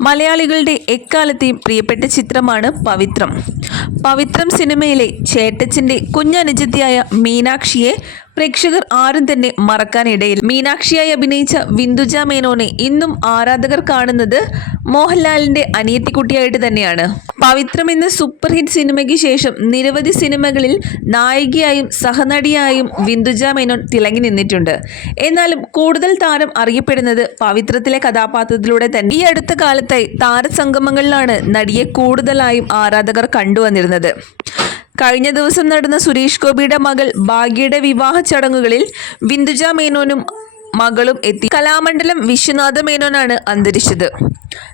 മലയാളികളുടെ എക്കാലത്തെയും പ്രിയപ്പെട്ട ചിത്രമാണ് പവിത്രം. പവിത്രം സിനിമയിലെ ചേട്ടച്ചന്റെ കുഞ്ഞനുജത്തിയായ മീനാക്ഷിയെ പ്രേക്ഷകർ ആരും തന്നെ മറക്കാനിടയിൽ മീനാക്ഷിയായി അഭിനയിച്ച വിന്ദുജ മേനോനെ ഇന്നും ആരാധകർ കാണുന്നത് മോഹൻലാലിന്റെ അനിയത്തിക്കുട്ടിയായിട്ട് തന്നെയാണ്. പവിത്രം എന്ന സൂപ്പർ ഹിറ്റ് സിനിമയ്ക്ക് ശേഷം നിരവധി സിനിമകളിൽ നായികയായും സഹനടിയായും വിന്ദുജ മേനോൻ തിളങ്ങി നിന്നിട്ടുണ്ട്. എന്നാലും കൂടുതൽ താരം അറിയപ്പെടുന്നത് പവിത്രത്തിലെ കഥാപാത്രത്തിലൂടെ തന്നെ. ഈ അടുത്ത കാലത്തായി താരസംഗമങ്ങളിലാണ് നടിയെ കൂടുതലായും ആരാധകർ കണ്ടുവന്നിരുന്നത്. കഴിഞ്ഞ ദിവസം നടന്ന സുരേഷ് ഗോപിയുടെ മകൾ ഭാഗ്യയുടെ വിവാഹ ചടങ്ങുകളിൽ ബിന്ദുജ മേനോനും മകളും എത്തി. കലാമണ്ഡലം വിശ്വനാഥ മേനോനാണ് അന്തരിച്ചത്.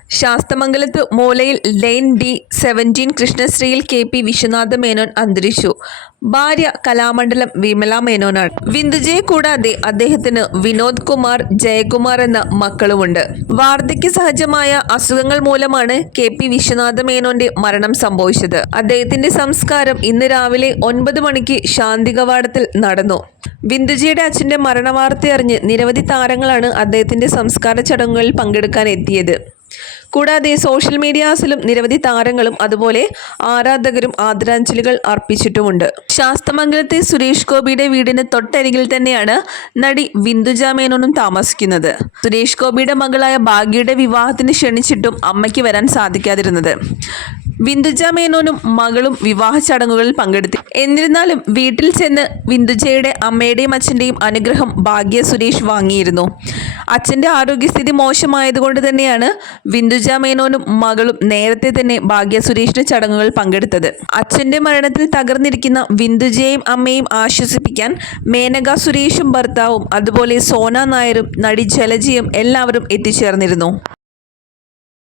ശാസ്തമംഗലത്ത് മൂലയിൽ ലൈൻ ഡി സെവന്റീൻ കൃഷ്ണശ്രീയിൽ കെ പി വിശ്വനാഥ മേനോൻ അന്തരിച്ചു. ഭാര്യ കലാമണ്ഡലം വിമല മേനോനാണ്. വിന്ദുജയെ കൂടാതെ അദ്ദേഹത്തിന് വിനോദ് കുമാർ ജയകുമാർ എന്ന മക്കളുമുണ്ട്. വാർദ്ധക്യ സഹജമായ അസുഖങ്ങൾ മൂലമാണ് കെ പി വിശ്വനാഥ മേനോന്റെ മരണം സംഭവിച്ചത്. അദ്ദേഹത്തിന്റെ സംസ്കാരം ഇന്ന് രാവിലെ ഒൻപത് മണിക്ക് ശാന്തികവാടത്തിൽ നടന്നു. ബിന്ദുജിയുടെ അച്ഛന്റെ മരണവാർത്ത അറിഞ്ഞ് നിരവധി താരങ്ങളാണ് അദ്ദേഹത്തിന്റെ സംസ്കാര ചടങ്ങുകളിൽ പങ്കെടുക്കാൻ എത്തിയത്. കൂടാതെ സോഷ്യൽ മീഡിയാസിലും നിരവധി താരങ്ങളും അതുപോലെ ആരാധകരും ആദരാഞ്ജലികൾ അർപ്പിച്ചിട്ടുമുണ്ട്. ശാസ്തമംഗലത്തെ സുരേഷ് ഗോപിയുടെ വീടിന് തൊട്ടരികിൽ തന്നെയാണ് നടി വിന്ദുജ മേനോനും താമസിക്കുന്നത്. സുരേഷ് ഗോപിയുടെ മകളായ ഭാഗ്യയുടെ വിവാഹത്തിന് ക്ഷണിച്ചിട്ടും അമ്മയ്ക്ക് വരാൻ സാധിക്കാതിരുന്നത്. ബിന്ദുജ മേനോനും മകളും വിവാഹ ചടങ്ങുകളിൽ പങ്കെടുത്തു. എന്നിരുന്നാലും വീട്ടിൽ ചെന്ന് ബിന്ദുജയുടെ അമ്മയുടെയും അച്ഛന്റെയും അനുഗ്രഹം ഭാഗ്യ സുരേഷ് വാങ്ങിയിരുന്നു. അച്ഛന്റെ ആരോഗ്യസ്ഥിതി മോശമായതുകൊണ്ട് തന്നെയാണ് ബിന്ദുജ മേനോനും മകളും നേരത്തെ തന്നെ ഭാഗ്യ സുരേഷിന് ചടങ്ങുകൾ പങ്കെടുത്തത്. അച്ഛന്റെ മരണത്തിൽ തകർന്നിരിക്കുന്ന വിന്ദുജയെയും അമ്മയും ആശ്വസിപ്പിക്കാൻ മേനക സുരേഷും ഭർത്താവും അതുപോലെ സോന നായരും നടി ജലജയും എല്ലാവരും എത്തിച്ചേർന്നിരുന്നു.